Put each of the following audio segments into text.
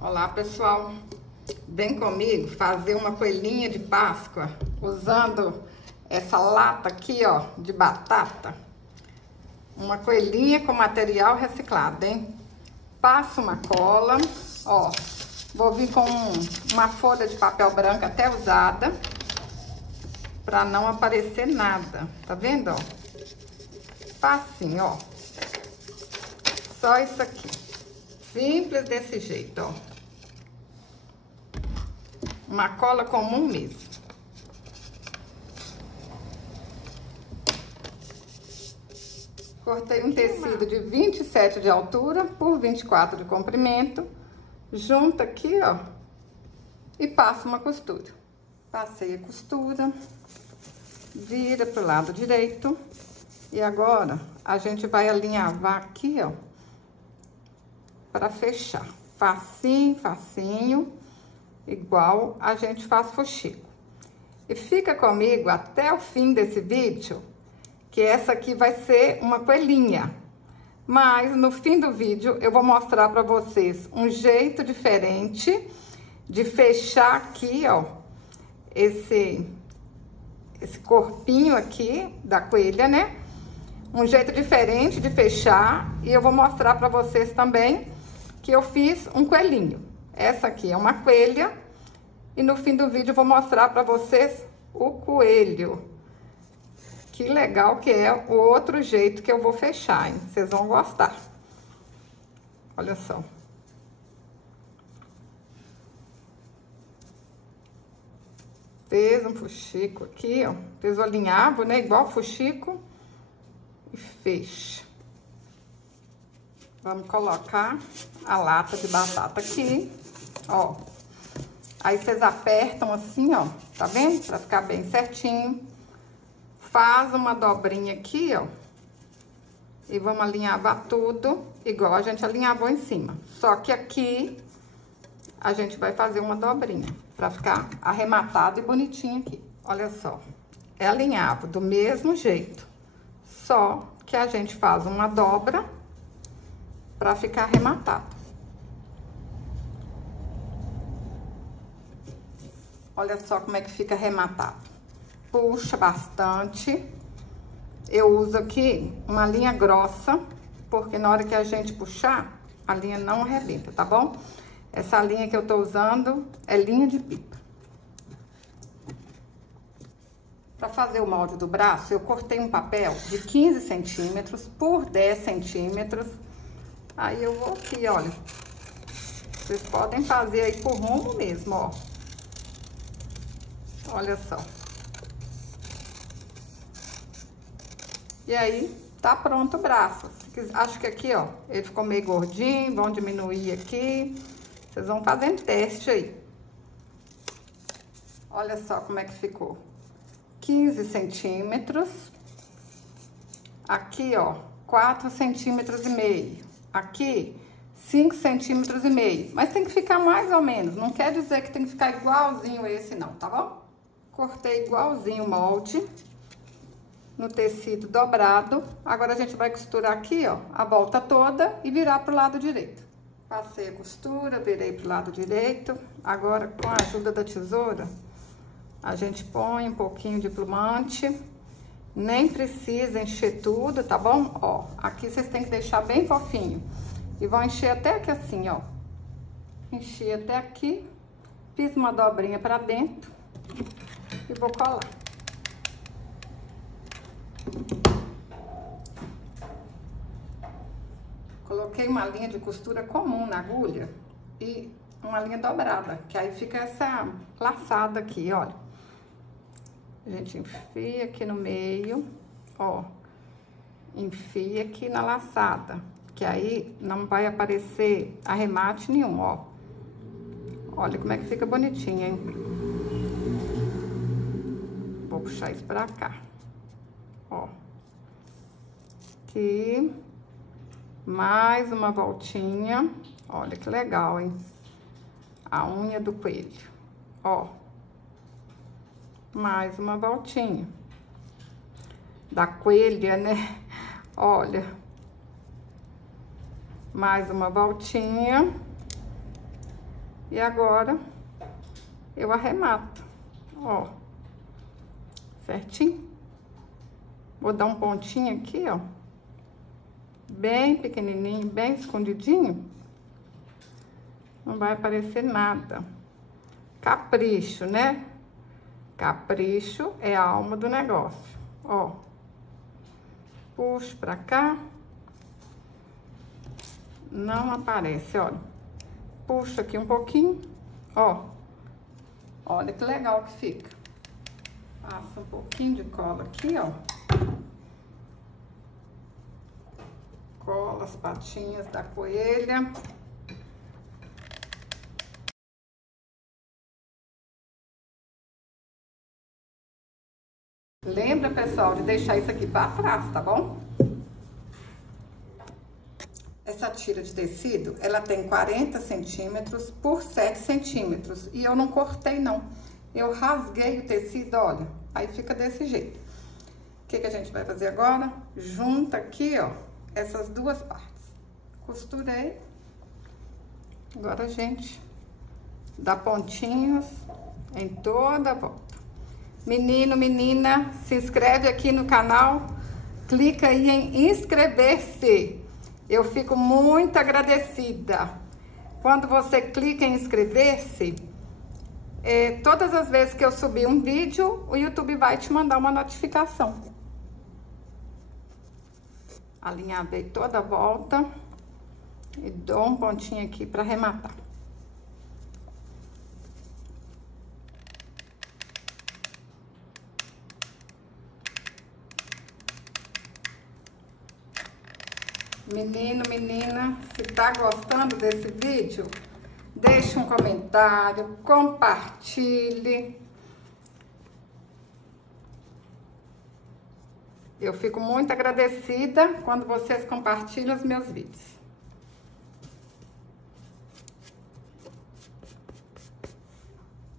Olá, pessoal. Vem comigo fazer uma coelhinha de Páscoa usando essa lata aqui, ó, de batata. Uma coelhinha com material reciclado, hein? Passa uma cola, ó. Vou vir com uma folha de papel branco até usada, pra não aparecer nada. Tá vendo, ó? Facinho, ó. Só isso aqui. Simples desse jeito, ó. Uma cola comum mesmo. Cortei um tecido de 27 de altura por 24 de comprimento. Junta aqui, ó. E passo uma costura. Passei a costura. Vira pro lado direito. E agora, a gente vai alinhavar aqui, ó. Pra fechar. Facinho, facinho. Igual a gente faz fuxico. E fica comigo até o fim desse vídeo, que essa aqui vai ser uma coelhinha. Mas no fim do vídeo eu vou mostrar pra vocês um jeito diferente de fechar aqui, ó, esse corpinho aqui da coelha, né? Um jeito diferente de fechar, e eu vou mostrar pra vocês também que eu fiz um coelhinho. Essa aqui é uma coelha, e no fim do vídeo eu vou mostrar pra vocês o coelho. Que legal que é o outro jeito que eu vou fechar, hein? Vocês vão gostar. Olha só. Fez um fuxico aqui, ó. Fez o alinhavo, né? Igual fuxico. E fecha. Vamos colocar a lata de batata aqui, ó. Aí vocês apertam assim, ó, tá vendo? Pra ficar bem certinho. Faz uma dobrinha aqui, ó. E vamos alinhavar tudo, igual a gente alinhavou em cima. Só que aqui, a gente vai fazer uma dobrinha, pra ficar arrematado e bonitinho aqui. Olha só, é alinhavo do mesmo jeito. Só que a gente faz uma dobra pra ficar arrematado. Olha só como é que fica arrematado. Puxa bastante. Eu uso aqui uma linha grossa, porque na hora que a gente puxar, a linha não arrebenta, tá bom? Essa linha que eu tô usando é linha de pipa. Pra fazer o molde do braço, eu cortei um papel de 15 centímetros por 10 centímetros. Aí eu vou aqui, olha. Vocês podem fazer aí por rumo mesmo, ó. Olha só. E aí, tá pronto o braço. Acho que aqui, ó, ele ficou meio gordinho, vão diminuir aqui. Vocês vão fazendo teste aí. Olha só como é que ficou. 15 centímetros. Aqui, ó, 4 centímetros e meio. Aqui, 5 centímetros e meio. Mas tem que ficar mais ou menos. Não quer dizer que tem que ficar igualzinho esse não, tá bom? Cortei igualzinho o molde no tecido dobrado. Agora a gente vai costurar aqui, ó, a volta toda e virar pro lado direito. Passei a costura, virei pro lado direito. Agora, com a ajuda da tesoura, a gente põe um pouquinho de plumante. Nem precisa encher tudo, tá bom? Ó, aqui vocês têm que deixar bem fofinho. E vão encher até aqui assim, ó. Enchi até aqui. Fiz uma dobrinha pra dentro. E vou colar. Coloquei uma linha de costura comum na agulha e uma linha dobrada, que aí fica essa laçada aqui, olha. A gente enfia aqui no meio, ó. Enfia aqui na laçada, que aí não vai aparecer arremate nenhum, ó. Olha como é que fica bonitinho, hein? Vou puxar isso pra cá. Ó. Aqui. Mais uma voltinha. Olha que legal, hein? A unha do coelho. Ó. Mais uma voltinha. Da coelha, né? Olha. Mais uma voltinha. E agora, eu arremato, ó, certinho. Vou dar um pontinho aqui, ó, bem pequenininho, bem escondidinho. Não vai aparecer nada. Capricho, né? Capricho é a alma do negócio, ó. Puxo pra cá. Não aparece, olha. Puxo aqui um pouquinho, ó. Olha que legal que fica. Passa um pouquinho de cola aqui, ó. Cola as patinhas da coelha. Lembra, pessoal, de deixar isso aqui pra trás, tá bom? Essa tira de tecido, ela tem 40 centímetros por 7 centímetros. E eu não cortei, não. Eu rasguei o tecido, olha. Aí fica desse jeito. O que a gente vai fazer agora? Junta aqui, ó, essas duas partes. Costurei. Agora a gente dá pontinhos em toda a volta. Menino, menina, se inscreve aqui no canal. Clica aí em inscrever-se. Eu fico muito agradecida. Quando você clica em inscrever-se, todas as vezes que eu subir um vídeo, o YouTube vai te mandar uma notificação. Alinhavei toda a volta e dou um pontinho aqui para arrematar. Menino, menina, se tá gostando desse vídeo, deixe um comentário, compartilhe. Eu fico muito agradecida quando vocês compartilham os meus vídeos.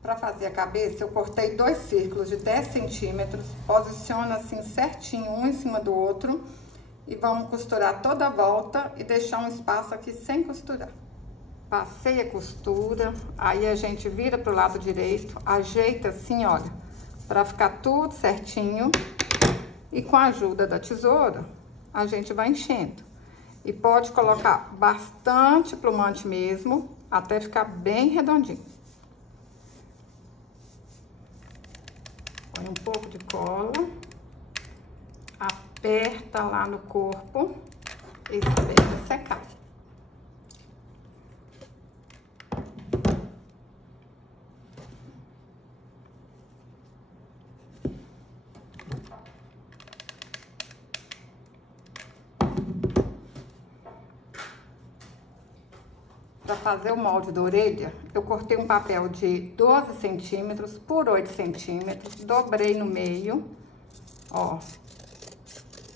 Para fazer a cabeça, eu cortei 2 círculos de 10 centímetros, posiciono assim certinho, um em cima do outro. E vamos costurar toda a volta e deixar um espaço aqui sem costurar. Passei a costura, aí a gente vira pro lado direito, ajeita assim, olha, para ficar tudo certinho. E com a ajuda da tesoura, a gente vai enchendo. E pode colocar bastante plumante mesmo, até ficar bem redondinho. Põe um pouco de cola. Aperta lá no corpo e espera secar. Para fazer o molde da orelha, eu cortei um papel de 12 centímetros por 8 centímetros, dobrei no meio, ó.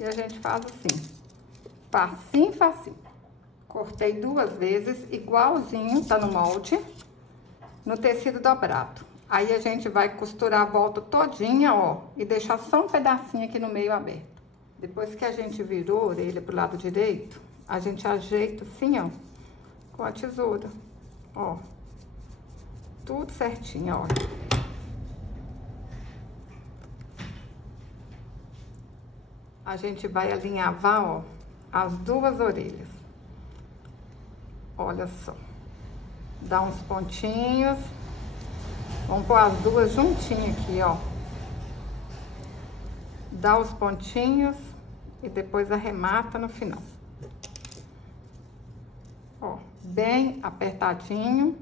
E a gente faz assim, facinho, facinho. Cortei 2 vezes, igualzinho, tá no molde, no tecido dobrado. Aí a gente vai costurar a volta todinha, ó, e deixar só um pedacinho aqui no meio aberto. Depois que a gente virou a orelha pro lado direito, a gente ajeita assim, ó, com a tesoura, ó. Tudo certinho, ó. A gente vai alinhavar, ó, as 2 orelhas. Olha só. Dá uns pontinhos. Vamos pôr as 2 juntinhas aqui, ó. Dá os pontinhos e depois arremata no final. Ó, bem apertadinho.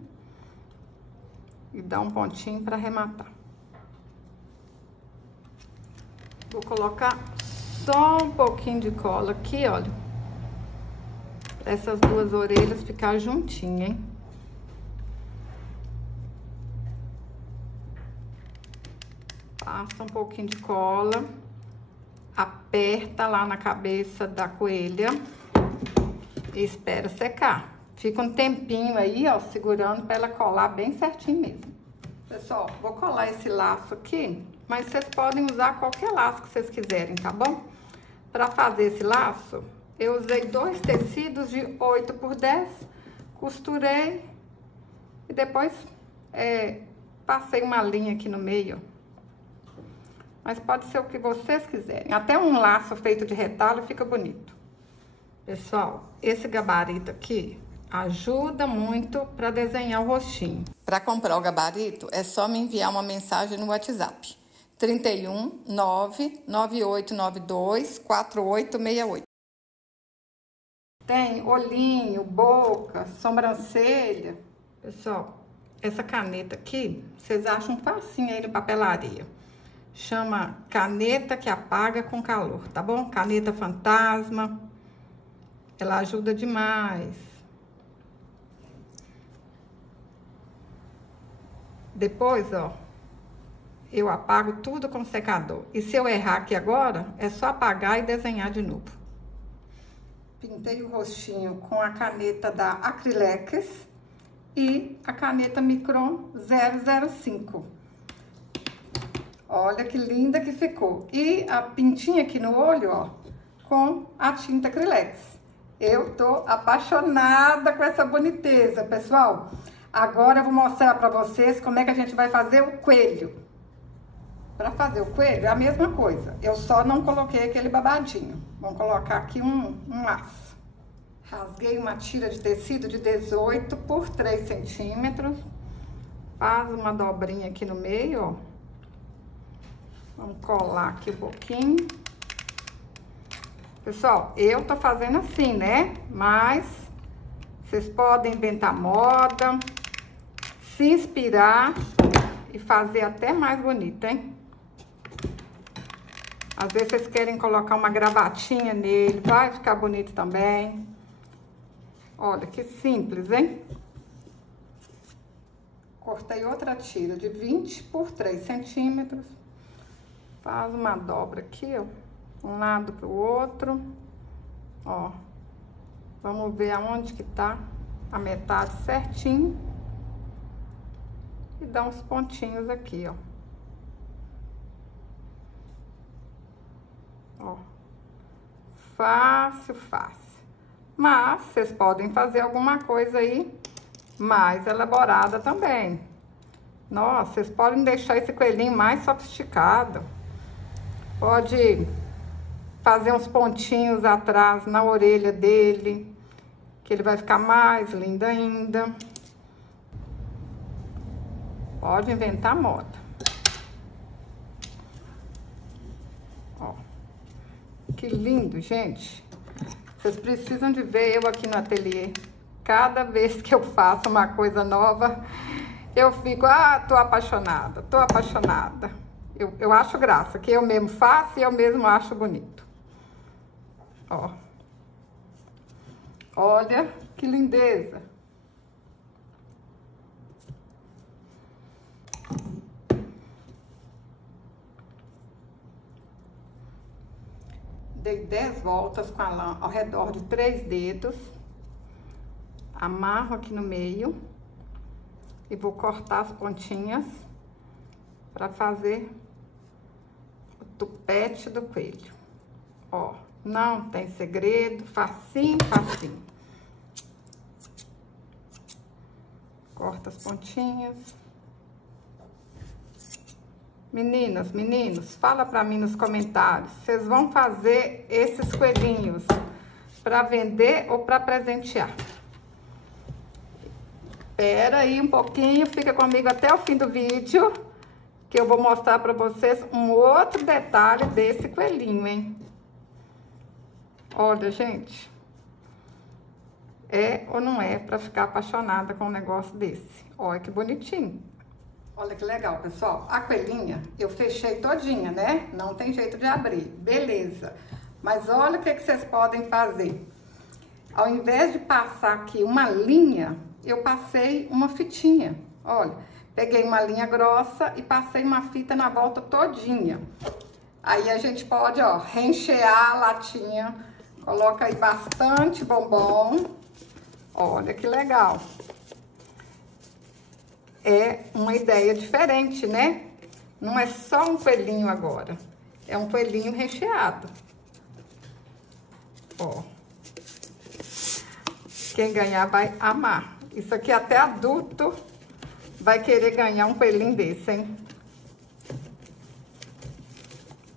E dá um pontinho para arrematar. Vou colocar só um pouquinho de cola aqui, olha. Pra essas 2 orelhas ficar juntinhas, hein? Passa um pouquinho de cola. Aperta lá na cabeça da coelha. E espera secar. Fica um tempinho aí, ó, segurando pra ela colar bem certinho mesmo. Pessoal, vou colar esse laço aqui, mas vocês podem usar qualquer laço que vocês quiserem, tá bom? Para fazer esse laço, eu usei 2 tecidos de 8 por 10, costurei E depois passei uma linha aqui no meio. Mas pode ser o que vocês quiserem. Até um laço feito de retalho fica bonito. Pessoal, esse gabarito aqui ajuda muito para desenhar o rostinho. Para comprar o gabarito, é só me enviar uma mensagem no WhatsApp. 31 99892 4868. Tem olhinho, boca, sobrancelha. Pessoal, essa caneta aqui, vocês acham facinho aí na papelaria. Chama caneta que apaga com calor, tá bom? Caneta fantasma. Ela ajuda demais. Depois, ó, eu apago tudo com secador. E se eu errar aqui agora, é só apagar e desenhar de novo. Pintei o rostinho com a caneta da Acrylex e a caneta Micron 005. Olha que linda que ficou. E a pintinha aqui no olho, ó, com a tinta Acrylex. Eu tô apaixonada com essa boniteza, pessoal. Agora eu vou mostrar pra vocês como é que a gente vai fazer o coelho. Pra fazer o coelho é a mesma coisa. Eu só não coloquei aquele babadinho. Vamos colocar aqui um laço. Rasguei uma tira de tecido de 18 por 3 centímetros. Faz uma dobrinha aqui no meio, ó. Vamos colar aqui um pouquinho. Pessoal, eu tô fazendo assim, né? Mas vocês podem inventar moda, se inspirar e fazer até mais bonito, hein? Às vezes vocês querem colocar uma gravatinha nele, vai ficar bonito também. Olha que simples, hein? Cortei outra tira de 20 por 3 centímetros. Faz uma dobra aqui, ó, um lado pro outro, ó. Vamos ver aonde que tá a metade certinho. E dá uns pontinhos aqui, ó. Ó. Fácil, fácil. Mas vocês podem fazer alguma coisa aí mais elaborada também. Nossa, vocês podem deixar esse coelhinho mais sofisticado. Pode fazer uns pontinhos atrás na orelha dele, que ele vai ficar mais lindo ainda. Pode inventar moda. Ó, que lindo, gente. Vocês precisam de ver eu aqui no ateliê. Cada vez que eu faço uma coisa nova, eu fico, tô apaixonada, tô apaixonada. Eu acho graça, que eu mesmo faço e eu mesmo acho bonito. Ó. Olha que lindeza. Dei 10 voltas com a lã ao redor de 3 dedos. Amarro aqui no meio. E vou cortar as pontinhas para fazer o tupete do coelho. Ó, não tem segredo, facinho, facinho. Corta as pontinhas. Meninas, meninos, fala pra mim nos comentários. Vocês vão fazer esses coelhinhos para vender ou para presentear? Espera aí um pouquinho, fica comigo até o fim do vídeo, que eu vou mostrar pra vocês um outro detalhe desse coelhinho, hein? Olha, gente, é ou não é pra ficar apaixonada com um negócio desse? Olha que bonitinho. Olha que legal, pessoal. A coelhinha eu fechei todinha, né? Não tem jeito de abrir, beleza. Mas olha o que vocês podem fazer. Ao invés de passar aqui uma linha, eu passei uma fitinha. Olha, peguei uma linha grossa e passei uma fita na volta todinha. Aí a gente pode, ó, rechear a latinha. Coloca aí bastante bombom. Olha que legal. É uma ideia diferente, né? Não é só um coelhinho agora. É um coelhinho recheado. Ó. Quem ganhar vai amar. Isso aqui até adulto vai querer ganhar um coelhinho desse, hein?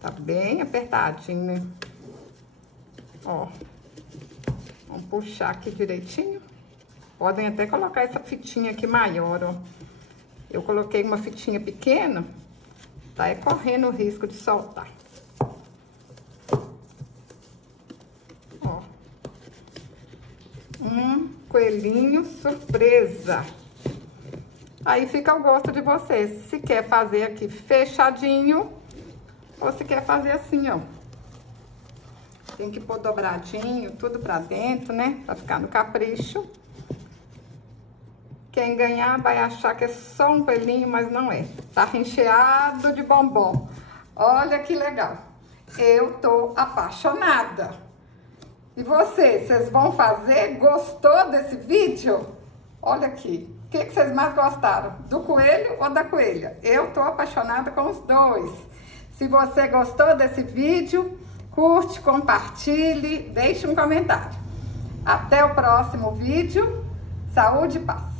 Tá bem apertadinho, né? Ó. Vamos puxar aqui direitinho. Podem até colocar essa fitinha aqui maior, ó. Eu coloquei uma fitinha pequena, tá? É correndo o risco de soltar. Ó. Coelhinho surpresa. Aí fica ao gosto de vocês. Se quer fazer aqui fechadinho, ou se quer fazer assim, ó. Tem que pôr dobradinho, tudo pra dentro, né? Pra ficar no capricho. Quem ganhar vai achar que é só um coelhinho, mas não é. Tá recheado de bombom. Olha que legal. Eu tô apaixonada. E vocês vão fazer? Gostou desse vídeo? Olha aqui. O que vocês mais gostaram? Do coelho ou da coelha? Eu tô apaixonada com os dois. Se você gostou desse vídeo, curte, compartilhe, deixe um comentário. Até o próximo vídeo. Saúde e paz.